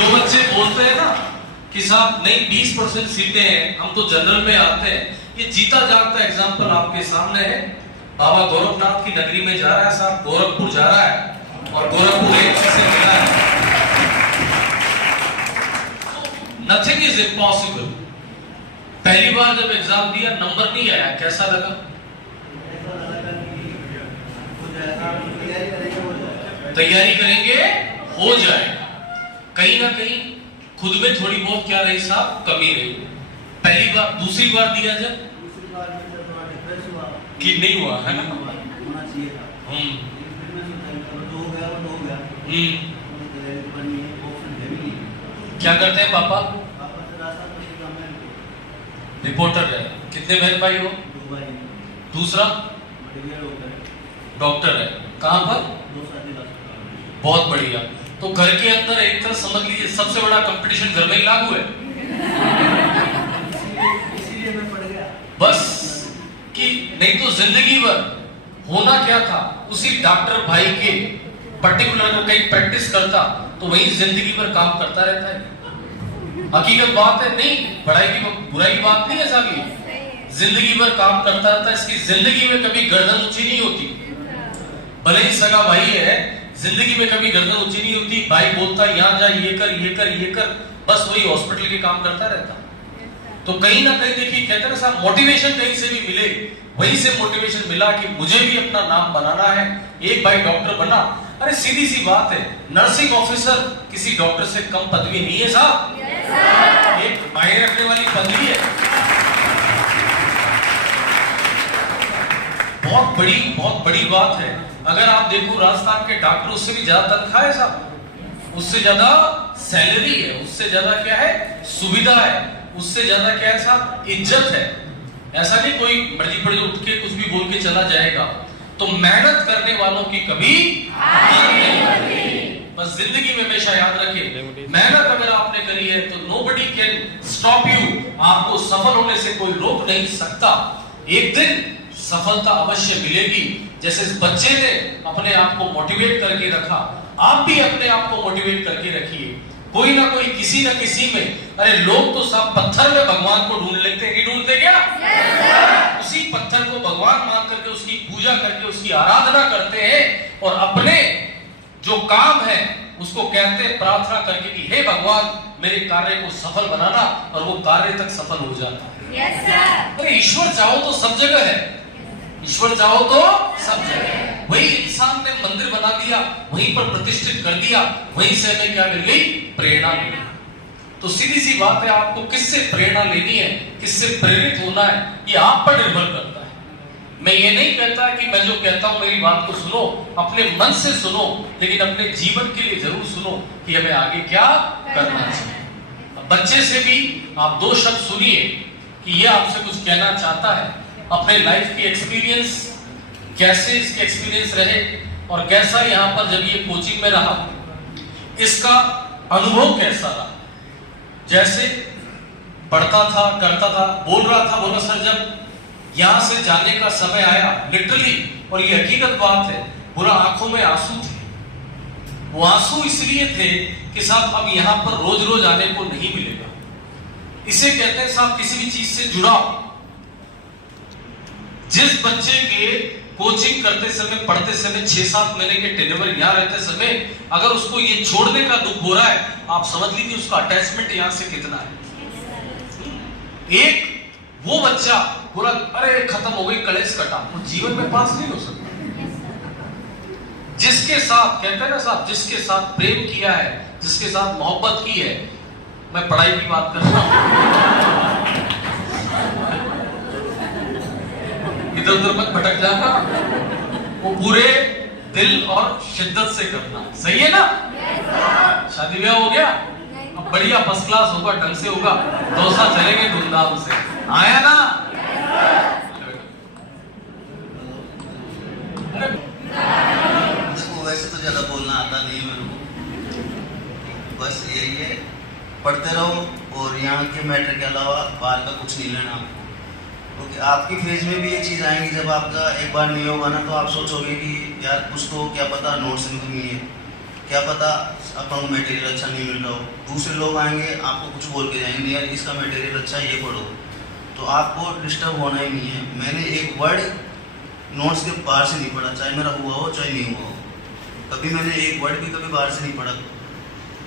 जो बच्चे बोलते हैं ना कि साहब नहीं 20% सीटें हैं, हम तो जनरल में आते हैं, ये जीता जागता एग्जाम्पल आपके सामने है। बाबा गोरखनाथ की नगरी में जा रहा है साहब, गोरखपुर जा रहा है और गोरखपुर एक से मिला है। Nothing is impossible. पहली बार जब एग्जाम दिया नंबर नहीं आया, कैसा लगा? तैयारी करेंगे हो जाएगा। कहीं ना कहीं खुद में थोड़ी बहुत क्या रही साहब, कमी रही। पहली बार, दूसरी बार दिया जब कि नहीं हुआ है ना, क्या करते हैं पापा? रिपोर्टर है। कितने बहन भाई हो? दूसरा डॉक्टर है। कहां पर? बहुत बढ़िया। तो घर के अंदर एक तरह समझ लीजिए सबसे बड़ा कंपटीशन घर में ही लागू है। इसीलिए मैं पढ़ गया बस, कि नहीं तो जिंदगी भर होना क्या था, उसी डॉक्टर भाई के पर्टिकुलर को कहीं प्रैक्टिस करता तो वही जिंदगी भर काम करता रहता है। हकीकत बात है, नहीं पढ़ाई की बुराई की बात नहीं है साहब, जिंदगी भर काम करता रहता है। इसकी जिंदगी में कभी गर्दन ऊंची नहीं होती। भले ही सगा भाई है, जिंदगी में कभी गर्दन ऊंची नहीं होती। भाई बोलता यहाँ जा, ये कर ये कर ये कर, बस वही हॉस्पिटल के काम करता रहता। तो कहीं ना कहीं देखिए, कहते हैं ना साहब, मोटिवेशन कहीं से भी मिले, वहीं से मोटिवेशन मिला कि मुझे भी अपना नाम बनाना है। एक भाई डॉक्टर बना, अरे सीधी सी बात है, नर्सिंग ऑफिसर किसी डॉक्टर से कम पदवी नहीं है साहब, एक मायने रखने वाली पदवी है। बहुत बड़ी बात है। अगर आप देखो राजस्थान के डॉक्टर, उससे भी ज्यादा तनख्वाह है साहब, उससे ज्यादा सैलरी है, उससे ज्यादा क्या है, सुविधा है, उससे ज्यादा क्या है साहब, इज्जत है। ऐसा नहीं कोई मर्जी पड़ उठ के कुछ भी बोल के चला जाएगा। तो मेहनत करने वालों की कभी हार नहीं होती। बस जिंदगी में हमेशा याद रखें, मेहनत अगर आपने करी है तो नोबडी कैन स्टॉप यू। आपको सफल होने से कोई रोक नहीं सकता। एक दिन सफलता अवश्य मिलेगी। जैसे इस बच्चे ने अपने आप को मोटिवेट करके रखा, आप भी अपने आप को मोटिवेट करके रखिए। कोई ना कोई किसी ना किसी में, अरे लोग तो सब पत्थर में भगवान को ढूंढ लेते हैं, ढूंढते क्या? उसी पत्थर को भगवान मान करके उसकी पूजा करके उसकी आराधना करते हैं और अपने जो काम है उसको कहते हैं प्रार्थना करके कि हे भगवान मेरे कार्य को सफल बनाना, और वो कार्य तक सफल हो जाता है। अरे ईश्वर चाहो तो सब जगह है, ईश्वर चाहो तो सब जगह। वही इंसान ने मंदिर बना दिया, वहीं पर प्रतिष्ठित कर दिया, वहीं से हमें क्या मिल गई? प्रेरणा मिली। तो सीधी सी बात है, आपको किससे प्रेरणा लेनी है, किससे प्रेरित होना है, ये आप पर निर्भर करता है। मैं ये नहीं कहता कि मैं जो कहता हूं मेरी बात को सुनो, अपने मन से सुनो, लेकिन अपने जीवन के लिए जरूर सुनो कि हमें आगे क्या करना चाहिए। बच्चे से भी आप दो शब्द सुनिए कि ये आपसे कुछ कहना चाहता है, अपने लाइफ की एक्सपीरियंस, कैसे इसके एक्सपीरियंस रहे और कैसा यहाँ पर जब ये कोचिंग में रहा, इसका अनुभव कैसा रहा। जैसे पढ़ता था, करता था, बोल रहा था, बोला सर जब यहां से जाने का समय आया, लिटरली, और ये हकीकत बात है, पूरा आंखों में आंसू थे। वो आंसू इसलिए थे कि साहब अब यहां पर रोज रोज आने को नहीं मिलेगा। इसे कहते हैं साहब किसी भी चीज से जुड़ाव। जिस बच्चे के कोचिंग करते समय, पढ़ते समय, 6-7 महीने के टेलीवर यहां रहते समय अगर उसको ये छोड़ने का दुख हो रहा है, आप समझ लीजिए उसका अटैचमेंट यहां से कितना है। एक वो बच्चा बोला अरे खत्म हो गई, कलेश कटा, वो जीवन में पास नहीं हो सकता। जिसके साथ कहते हैं ना साहब, जिसके साथ प्रेम किया है, जिसके साथ मोहब्बत की है, मैं पढ़ाई की बात कर रहा हूं, इधर उधर मत भटक जाना, वो पूरे दिल और शिद्दत से करना। सही है ना? शादी ब्याह हो गया, अब बढ़िया फर्स्ट क्लास होगा, ढंग से होगा, डोसा चलेंगे धूमधाम से। आया ना? देखो वैसे तो ज्यादा बोलना आता नहीं है मेरे को, बस यही है पढ़ते रहो और यहाँ के मैटर के अलावा बाहर का कुछ नहीं लेना। क्योंकि आपकी फेज में भी ये चीज़ आएंगी, जब आपका एक बार नहीं होगा ना तो आप सोचोगे कि यार कुछ तो क्या पता नोट्स में कमी है, क्या पता अपन को मटेरियल अच्छा नहीं मिल रहा हो, दूसरे लोग आएंगे आपको कुछ बोल के जाएंगे यार इसका मटेरियल अच्छा है, ये पढ़ो, तो आपको डिस्टर्ब होना ही नहीं है। मैंने एक वर्ड नोट्स के बाहर से नहीं पढ़ा, चाहे मेरा हुआ हो चाहे नहीं हुआ हो, कभी मैंने एक वर्ड भी कभी बाहर से नहीं पढ़ा,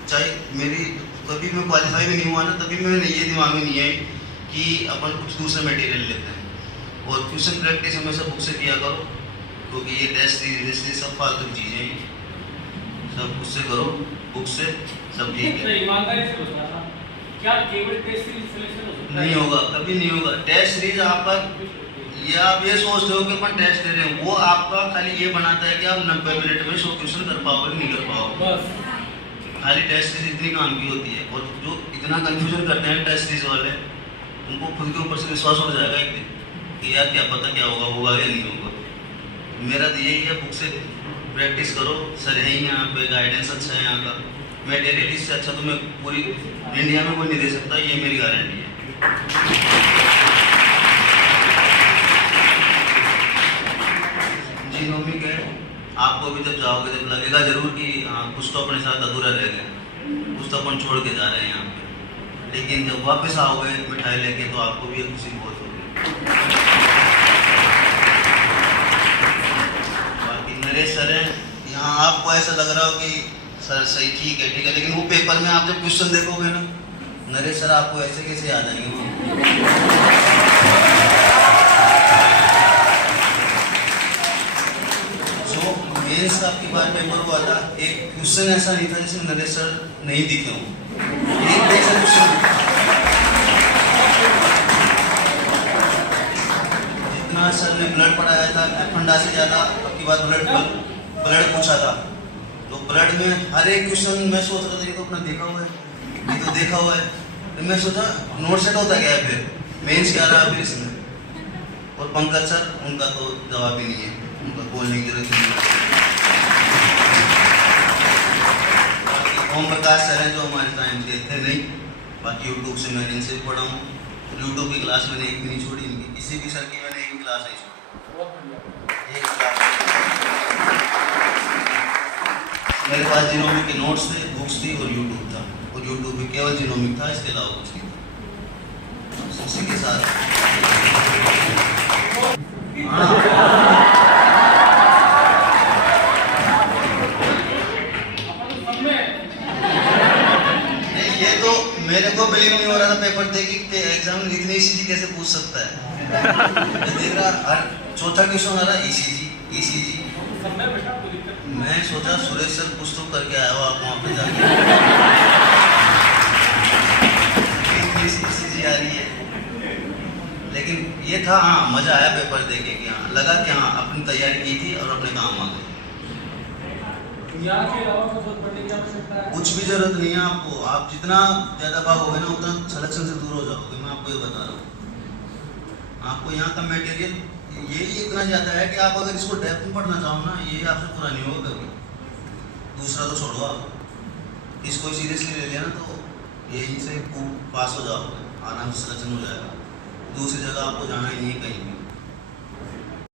चाहे मेरी कभी मैं क्वालिफाई भी नहीं हुआ ना, तभी मैंने ये दिमाग में नहीं है कि अपन कुछ दूसरा मटेरियल लेते हैं। और क्वेश्चन प्रैक्टिस हमेशा बुक से किया करो, क्योंकि ये टेस्ट सीरीज सब फालतू की चीज़ें हैं, सब उससे करो, बुक से सब ठीक है। ईमानदारी से पूछना था, क्या केवल टेस्ट सीरीज सिलेक्शन हो सकता है? नहीं होगा, कभी नहीं होगा। टेस्ट सीरीज आपका, ये आप ये सोचते हो कि अपन टेस्ट दे रहे हैं, वो आपका खाली ये बनाता है कि आप 90 मिनट में 100 क्वेश्चन कर पाओगे नहीं कर पाओगे, बस खाली टेस्ट सीरीज इतनी काम की होती है। और जो इतना कंफ्यूजन करते हैं टेस्ट सीरीज वाले, उनको खुद के ऊपर से विश्वास उठ जाएगा एक दिन कि यार क्या पता क्या होगा या नहीं होगा। मेरा तो यही है, बुक से प्रैक्टिस करो, सर है ही यहाँ पे, गाइडेंस अच्छा है यहाँ का, मटेरियल इससे अच्छा तो मैं पूरी इंडिया में कोई नहीं दे सकता, ये मेरी गारंटी है। जीनोमिक है, आपको भी जब जाओगे जब लगेगा जरूर कि हाँ कुछ तो अपने साथ अधूरा रह गया, कुछ तो अपन छोड़ के जा रहे हैं यहाँ पे, लेकिन जब वापस आओगे मिठाई लेके तो आपको भी एक खुशी बहुत होगी। बाकी नरेश सर है यहाँ, आपको ऐसा लग रहा हो कि सर सही ठीक है, लेकिन वो पेपर में आप जब क्वेश्चन देखोगे ना, नरेश सर आपको ऐसे कैसे याद आएंगे। मेंस का आपकी बार पेपर हुआ था, एक क्वेश्चन ऐसा नहीं था जिसमें नरेश सर नहीं दिखे हों, एक ऐसा क्वेश्चन जितना सर ने ब्लड पढ़ाया था फंडा से ज़्यादा आपकी बार ब्लड पूछा था, तो ब्लड में हर एक क्वेश्चन मैं सोच रहा था ये तो अपना देखा हुआ है, ये तो देखा हुआ है, तो मैं सोचा नोट सेट होता गया, फिर मेंस क्या रहा फिर इसमें। और पंकज सर, उनका तो जवाब ही नहीं है, उनका बोलने की जरूरत नहीं है। ओम प्रकाश सर हैं जो हमारे टाइम के थे नहीं, बाकी यूट्यूब से मैंने इनसे पढ़ा हूँ, यूट्यूब की क्लास मैंने एक भी नहीं छोड़ी इनकी, किसी भी सर की मैंने एक भी क्लास नहीं छोड़ी, एक क्लास। मेरे पास जीनोमिक के नोट्स थे, बुक्स थी और यूट्यूब था, और यूट्यूब पे केवल जीनोमिक था, इसके अलावा कुछ नहीं था। उसी के साथ ये तो मेरे को बिलीव नहीं हो रहा था पेपर दे कि एग्जाम इतनी ईसीजी कैसे पूछ सकता है। देख रहा हर चौथा क्वेश्चन आ रहा ईसीजी। मैं सोचा सुरेश सर कुछ तो करके आया हो आप वहाँ पे जाके, ईसीजी आ रही है। लेकिन ये था हाँ, मजा आया पेपर देके कि हाँ लगा कि हाँ अपनी तैयारी की थी और अपने काम आ गए। यहाँ के अलावा कुछ पढ़ने की आवश्यकता है? कुछ भी जरूरत नहीं है आपको, आप जितना ज़्यादा भागोगे ना उतना सिलेक्शन से दूर हो जाओगे, मैं आपको ये बता रहा हूँ। आपको यहाँ का मटेरियल यही इतना ज़्यादा है कि आप अगर इसको डेप्थ में पढ़ना चाहो ना, ये आपसे पूरा नहीं होगा कभी। दूसरा तो छोड़ो, आप इसको सीरियसली ले लिया ना तो यहीं से पास हो जाओगे, आराम से सिलेक्शन हो जाएगा, दूसरी जगह आपको जाना ही नहीं कहीं।